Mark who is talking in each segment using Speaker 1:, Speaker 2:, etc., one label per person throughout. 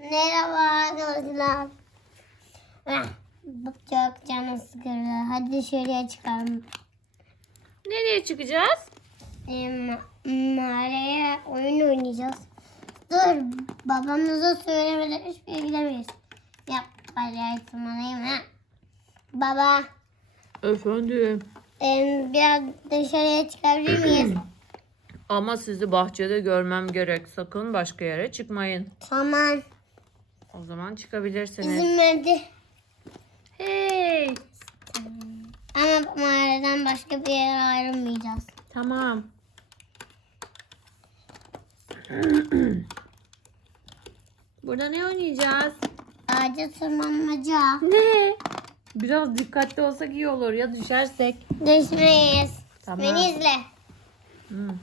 Speaker 1: Merhaba arkadaşlar. Ah, çok canım sıkıldı. Hadi dışarıya çıkalım.
Speaker 2: Nereye çıkacağız?
Speaker 1: Ee, ma- mağaraya oyun oynayacağız. Dur babamıza söylemeden hiçbir yere gidemeyiz. Yap hadi tırmanayım ha. Baba
Speaker 2: Efendim.
Speaker 1: em, biraz dışarıya çıkabilir miyiz?
Speaker 2: Ama sizi bahçede görmem gerek. Sakın başka yere çıkmayın.
Speaker 1: tamam.
Speaker 2: O zaman çıkabilirsiniz.
Speaker 1: İzin verdi.
Speaker 2: Hey.
Speaker 1: Ama mağaradan başka bir yere ayrılmayacağız.
Speaker 2: Tamam. Burada ne oynayacağız?
Speaker 1: Ağaca tırmanmaca.
Speaker 2: Ne? Biraz dikkatli olsak iyi olur ya düşersek.
Speaker 1: Düşmeyiz.
Speaker 2: Tamam.
Speaker 1: Beni izle.
Speaker 2: Hmm.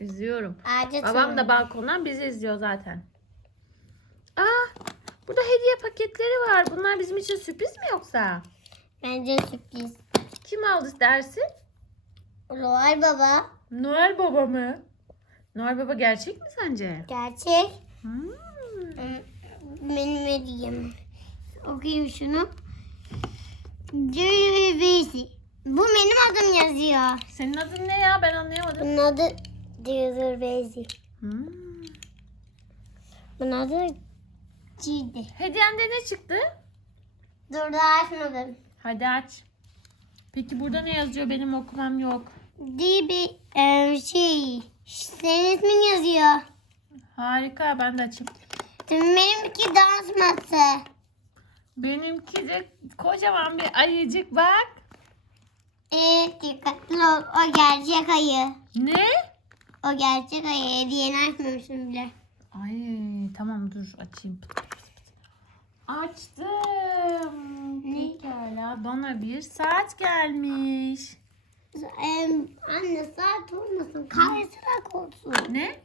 Speaker 2: İzliyorum.
Speaker 1: Ağaca
Speaker 2: Babam da balkondan bizi izliyor zaten. Aa, burada hediye paketleri var. Bunlar bizim için sürpriz mi yoksa?
Speaker 1: Bence sürpriz.
Speaker 2: Kim aldı dersin?
Speaker 1: Roar baba.
Speaker 2: Noel Baba mı? Noel Baba gerçek mi sence?
Speaker 1: Gerçek.
Speaker 2: Hmm.
Speaker 1: Hmm, Benim hediyem. Okuyayım şunu. Cüvisi. Bu benim adım yazıyor.
Speaker 2: Senin adın ne ya? Ben anlayamadım.
Speaker 1: Bunun adı Bezi.
Speaker 2: Hmm.
Speaker 1: Bunun adı Cidi.
Speaker 2: Hediyende ne çıktı?
Speaker 1: Dur da açmadım.
Speaker 2: Hadi aç. Peki burada ne yazıyor? Benim okumam yok.
Speaker 1: Dibi e, şey. Senin ismin yazıyor.
Speaker 2: Harika. Ben de açayım.
Speaker 1: Benimki dans matı.
Speaker 2: Benimki de kocaman bir ayıcık bak.
Speaker 1: Evet dikkatli ol. O gerçek ayı.
Speaker 2: Ne?
Speaker 1: O gerçek ayı. Hediyeni açmamışım bile.
Speaker 2: Ay tamam dur açayım. Açtım.
Speaker 1: Ne?
Speaker 2: Pekala bana bir saat gelmiş.
Speaker 1: Anne saat olmasın. Kaydırak olsun.
Speaker 2: Ne?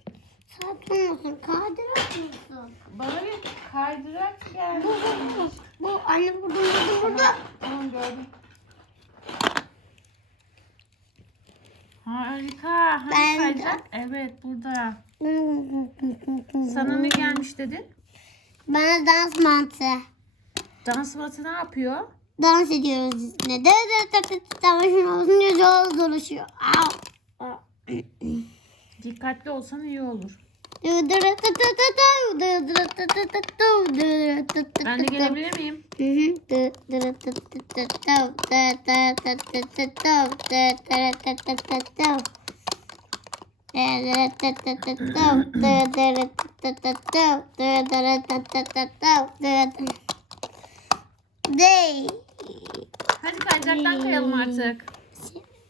Speaker 1: Saat olmasın. Kaydırak olsun.
Speaker 2: Bana bir kaydırak
Speaker 1: Bu,
Speaker 2: gelmiş.
Speaker 1: bu, bu. Bu anne burada burada burada.
Speaker 2: Tamam gördüm. Harika. Hani
Speaker 1: Ben de-
Speaker 2: kaydırak? Evet burada. Sana ne gelmiş dedin?
Speaker 1: Bana dans mantı.
Speaker 2: Dans matı ne yapıyor?
Speaker 1: Dans ediyoruz üstüne. Dı dı dı dı dı. Savaşın olsun diye zor dolaşıyor. Au. Au.
Speaker 2: Dikkatli olsan iyi olur.
Speaker 1: Dı dı dı dı dı dı dı. Dı dı dı dı dı dı. Dı dı dı dı dı
Speaker 2: Ben de
Speaker 1: dı.
Speaker 2: gelebilir miyim?
Speaker 1: Hı hı. Dı dı dı dı dı dı dı. Dı dı dı dı dı dı. Dı dı dı dı dı dı. Dey.
Speaker 2: Hadi kaydıraktan kayalım artık.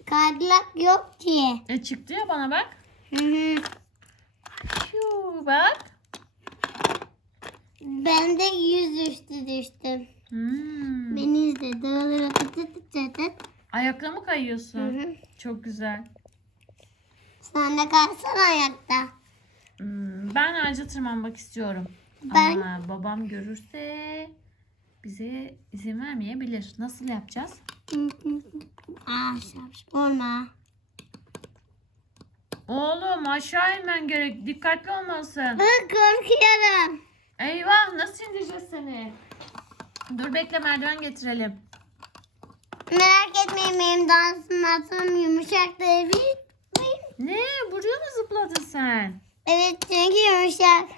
Speaker 1: Kaydırak yok ki.
Speaker 2: E çıktı ya bana bak.
Speaker 1: Hı hı.
Speaker 2: Şu bak.
Speaker 1: Ben de yüz üstü düştüm.
Speaker 2: Hmm.
Speaker 1: Beni izle. Dağlara tut tut tut tut.
Speaker 2: Ayakla mı
Speaker 1: Hı
Speaker 2: kayıyorsun?
Speaker 1: hı.
Speaker 2: Çok güzel.
Speaker 1: Sen de kalsana ayakta.
Speaker 2: Hmm, ben ağaca tırmanmak istiyorum.
Speaker 1: Ben-
Speaker 2: Ama babam görürse bize izin vermeyebilir. Nasıl yapacağız?
Speaker 1: Şapş. Olma.
Speaker 2: Oğlum aşağı inmen gerek. Dikkatli olmalısın.
Speaker 1: Ben korkuyorum.
Speaker 2: Eyvah nasıl indireceğiz seni? Dur bekle merdiven getirelim.
Speaker 1: Merak etmeyin benim dansım yumuşak değil.
Speaker 2: Ne? Buraya mı zıpladın sen?
Speaker 1: Evet çünkü yumuşak.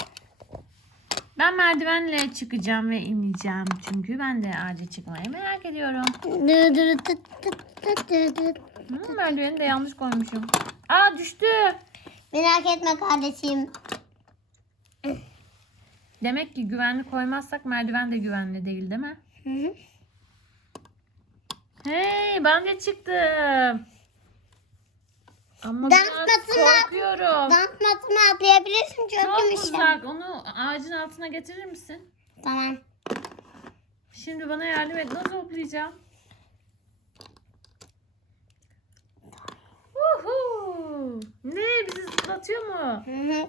Speaker 2: Ben merdivenle çıkacağım ve ineceğim. Çünkü ben de ağaca çıkmayı merak ediyorum.
Speaker 1: Dı dı dı dı dı dı dı.
Speaker 2: Hmm, merdiveni de yanlış koymuşum. Aa düştü.
Speaker 1: Merak etme kardeşim.
Speaker 2: Demek ki güvenli koymazsak merdiven de güvenli değil değil mi?
Speaker 1: Hı hı.
Speaker 2: Hey ben de çıktım. Ama
Speaker 1: Dans
Speaker 2: biraz
Speaker 1: matına-
Speaker 2: korkuyorum.
Speaker 1: Dans matımı atlayabilirsin çok,
Speaker 2: Çok
Speaker 1: yumuşak.
Speaker 2: uzak. Onu ağacın altına getirir misin?
Speaker 1: Tamam.
Speaker 2: Şimdi bana yardım et. Nasıl hoplayacağım? Uhu. Ne? Bizi zıplatıyor mu?
Speaker 1: Hı hı.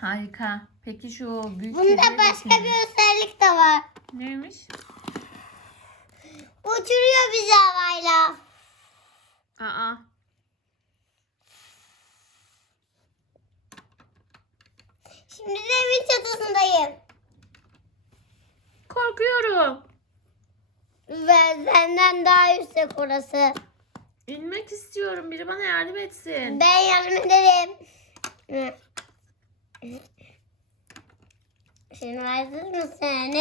Speaker 2: Harika. Peki şu büyük
Speaker 1: Bunda
Speaker 2: kediye
Speaker 1: başka
Speaker 2: bakayım.
Speaker 1: bir özellik de var.
Speaker 2: Neymiş?
Speaker 1: Uçuruyor bizi havayla.
Speaker 2: Aa.
Speaker 1: Şimdi de evin çatısındayım.
Speaker 2: Korkuyorum.
Speaker 1: Ve senden daha yüksek orası.
Speaker 2: İnmek istiyorum. Biri bana yardım etsin.
Speaker 1: Ben yardım ederim. Şimdi hazır mısın?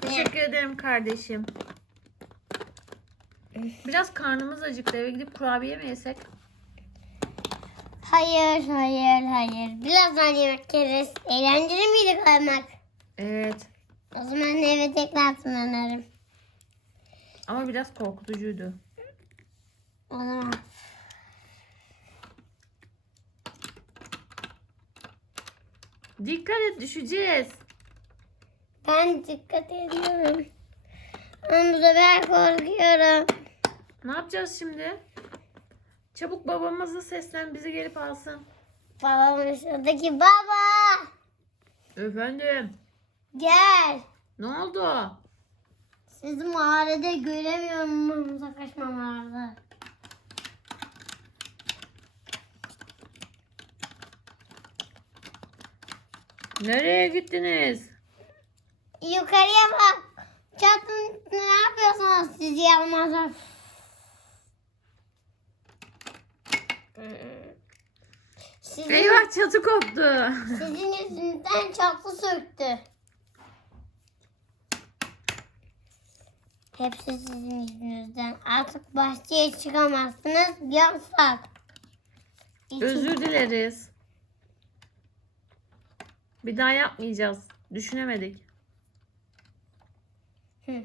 Speaker 2: Teşekkür ederim kardeşim. Biraz karnımız acıktı. Eve gidip kurabiye mi yesek?
Speaker 1: Hayır, hayır, hayır. Birazdan yemek yeriz. Eğlenceli miydi kaymak?
Speaker 2: Evet.
Speaker 1: O zaman eve tekrar tırmanırım.
Speaker 2: Ama biraz korkutucuydu.
Speaker 1: O zaman.
Speaker 2: Dikkat et düşeceğiz.
Speaker 1: Ben dikkat ediyorum. Ama bu sefer korkuyorum.
Speaker 2: Ne yapacağız şimdi? Çabuk babamıza seslen bizi gelip alsın.
Speaker 1: Babamın şuradaki baba.
Speaker 2: Efendim.
Speaker 1: Gel.
Speaker 2: Ne oldu?
Speaker 1: Sizi mağarada göremiyorum. Uzaklaşmamalarda.
Speaker 2: Nereye gittiniz?
Speaker 1: Yukarıya bak. Çatın ne yapıyorsunuz siz yaramazlar? Sizin,
Speaker 2: Eyvah çatı koptu.
Speaker 1: sizin yüzünüzden çatı söktü. Hepsi sizin yüzünüzden. Artık bahçeye çıkamazsınız. Yasak.
Speaker 2: Özür dileriz. Bir daha yapmayacağız. Düşünemedik.
Speaker 1: Hı.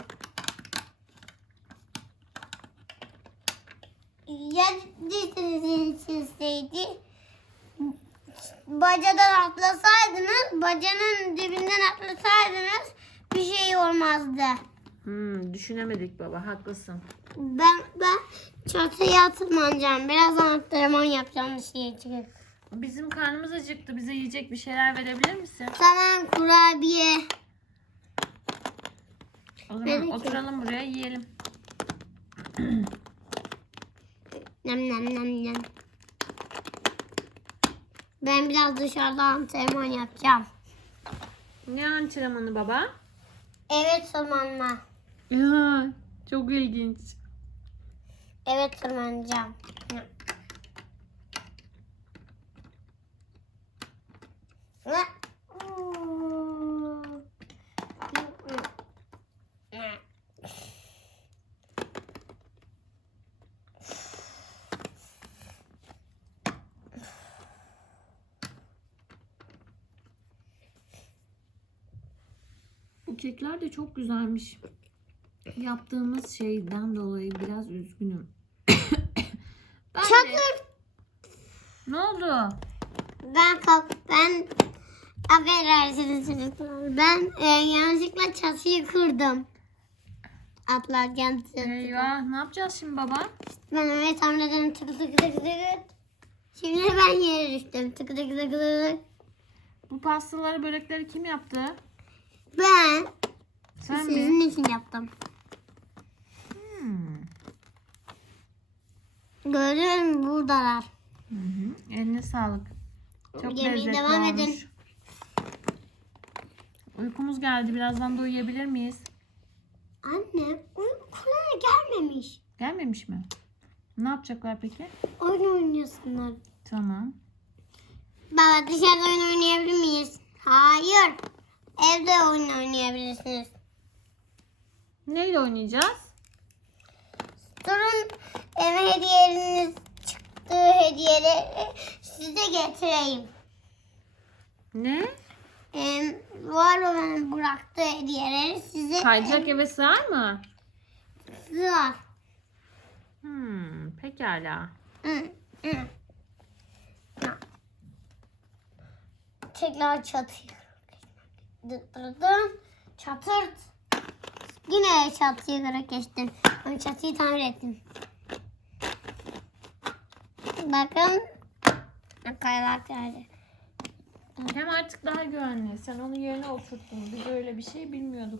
Speaker 1: Ya dediğiniz içinseydi bacadan atlasaydınız, bacanın dibinden atlasaydınız bir şey olmazdı.
Speaker 2: Hmm, düşünemedik baba. Haklısın.
Speaker 1: Ben ben çatıya tırmanacağım. Biraz antrenman yapacağım bir şey çıkıp.
Speaker 2: Bizim karnımız acıktı. Bize yiyecek bir şeyler verebilir misin?
Speaker 1: Tamam kurabiye.
Speaker 2: O zaman
Speaker 1: Peki.
Speaker 2: oturalım buraya yiyelim.
Speaker 1: Nem nem nem nem. Ben biraz dışarıda antrenman yapacağım.
Speaker 2: Ne antrenmanı baba?
Speaker 1: Evet tırmanma.
Speaker 2: Ya çok ilginç.
Speaker 1: Evet tırmanacağım.
Speaker 2: Bu kekler de çok güzelmiş. Yaptığımız şeyden dolayı biraz üzgünüm. ben
Speaker 1: Çatır.
Speaker 2: Ne oldu?
Speaker 1: Ben kalk ben affedersiniz çocuklar. Ben e, yanlışlıkla çatıyı kırdım. Atlarken çatıyı.
Speaker 2: Eyvah ne yapacağız şimdi baba?
Speaker 1: Ben öyle tahmin ederim tık tık tık tık. Şimdi ben yere düştüm. Tık tık tık tık.
Speaker 2: Bu pastaları börekleri kim yaptı?
Speaker 1: Ben
Speaker 2: Sen mi?
Speaker 1: sizin için yaptım.
Speaker 2: Hmm.
Speaker 1: Mü buradalar.
Speaker 2: Hı hı. Eline sağlık. Çok
Speaker 1: Yemeğe
Speaker 2: lezzetli
Speaker 1: devam
Speaker 2: olmuş.
Speaker 1: edin.
Speaker 2: Uykumuz geldi. Birazdan da uyuyabilir miyiz?
Speaker 1: Anne uykulara gelmemiş.
Speaker 2: Gelmemiş mi? Ne yapacaklar peki?
Speaker 1: Oyun oynuyorsunlar.
Speaker 2: Tamam.
Speaker 1: Baba dışarıda oyun oynayabilir miyiz? Evde oyun oynayabilirsiniz.
Speaker 2: Neyle oynayacağız?
Speaker 1: Durun eve hediyeleriniz çıktığı hediyeleri size getireyim.
Speaker 2: Ne?
Speaker 1: Em, var olanın bıraktığı hediyeleri size
Speaker 2: Kayacak eve sığar mı?
Speaker 1: sığar.
Speaker 2: Hmm, pekala.
Speaker 1: Hı, hı. Ya. Tekrar çatıyı. Dıttırdım. Çatırt. Yine çatıyı kırık geçtim. Ben çatıyı tamir ettim. Bakın. Kaylar geldi.
Speaker 2: Hem artık daha güvenli. Sen onu yerine oturttun. Biz öyle bir şey bilmiyorduk.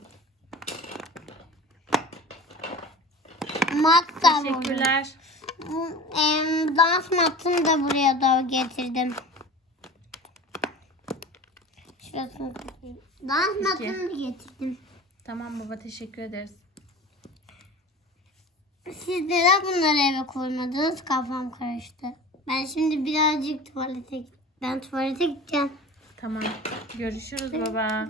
Speaker 1: Mat da.
Speaker 2: Teşekkürler.
Speaker 1: Bu, em, dans matını da buraya doğru getirdim. Şurasını kapayım. Dansmatını getirdim.
Speaker 2: Tamam baba teşekkür ederiz.
Speaker 1: Siz neden bunları eve koymadınız? Kafam karıştı. Ben şimdi birazcık tuvalete Ben tuvalete gideceğim.
Speaker 2: Tamam. Görüşürüz baba.